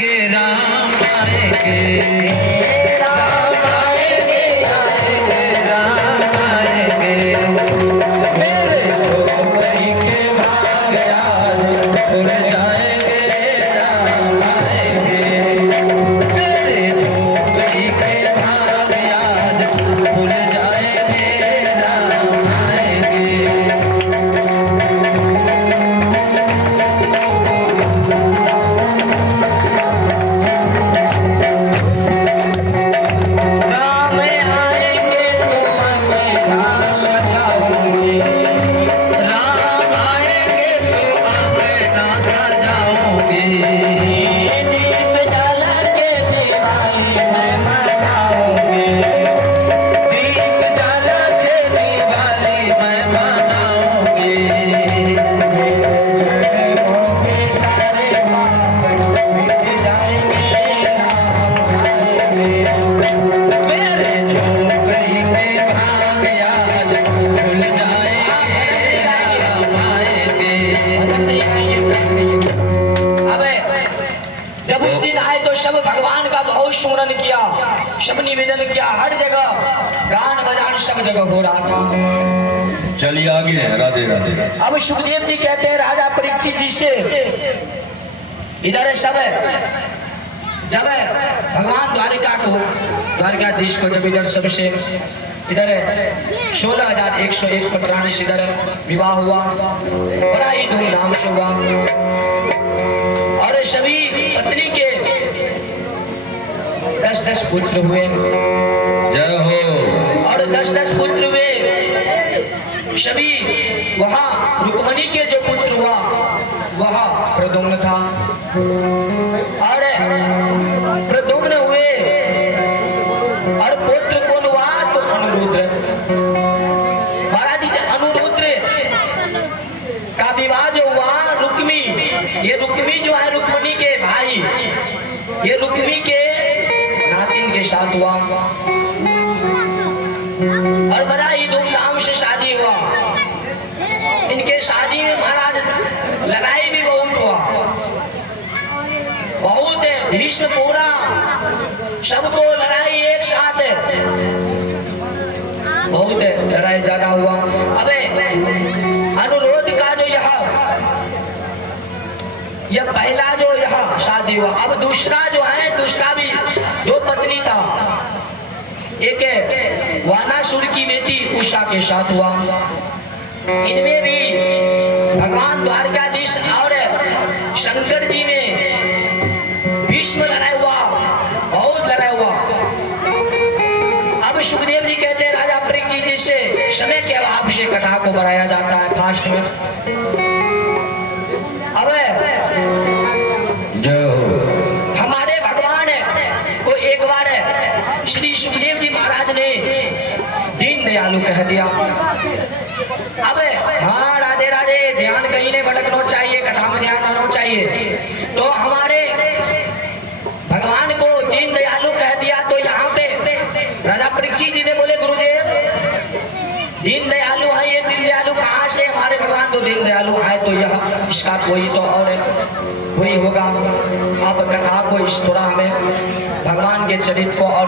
आएंगे राम आएंगे, राम आएंगे आएंगे राम आएंगे। मेरे झोपड़ी के भाग आज खुल जाएंगे राम आएंगे। मेरे झोपड़ी के भाग आज खुल जाएंगे राम आएंगे। जब उस दिन आए तो सब भगवान का बहुत सुमरन किया, सब निवेदन किया, हर जगह गान बजान सब जगह हो रहा था। चलिए आगे राधे राधे। अब सुखदेव जी कहते हैं राजा परीक्षित जी से, इधर सब जब भगवान द्वारकाधीश को जब इधर सबसे इधर 16,101 पटरानी से इधर विवाह हुआ, बड़ा ही धूमधाम से हुआ और सभी पत्नी के 10-10 पुत्र हुए। जय हो। और 10-10 पुत्र हुए सभी। वहां रुक्मणी के जो पुत्र हुआ वहां प्रद्युम्न था और प्रद्युम्न हुए और पुत्र कौन हुआ तो अनुरुद्र। महाराज जी अनुरुद्र का विवाह जो हुआ रुक्मी, ये रुक्मी जो है रुक्मणी के भाई, ये रुक्मी के नातिन के साथ हुआ और बड़ा ही धूमधाम से शादी हुआ। इनके शादी में महाराज लड़ाई भी बहुत हुआ, बहुत भीष्म पूरा सबको लड़ाई एक साथ, बहुत लड़ाई ज्यादा हुआ। अबे अनुरोध का जो यह पहला जो यहाँ शादी हुआ, अब दूसरा जो है दूसरा भी दो पत्नी था। एक वानासुर की बेटी उषा के साथ हुआ। इनमें भी भगवान द्वारकाधीश और शंकर जी में भीष्म लड़ाई हुआ, बहुत लड़ाई हुआ। अब सुखदेव जी कहते हैं राजा परीक्षित जी से समय के अभाव से कथा को बढ़ाया जाता है फास्ट में। अब हमारे भगवान को एक बार श्री सुखदेव जी महाराज ने दीन दयालु कह दिया। अब हाँ राधे राधे, ध्यान कहीं नहीं भटकना चाहिए, कथा में ध्यान रहना चाहिए। तो हमारे भगवान को दीन दयालु कह दिया तो यहाँ पे राजा परीक्षित जी ने बोले गुरुदेव दीन दयालु है, ये दीन दयालु कहाँ से? हमारे भगवान तो दीन दयालु है तो यह इसका कोई तो और कोई होगा। आप कथा को इस थोड़ा हमें भगवान के चरित्र को और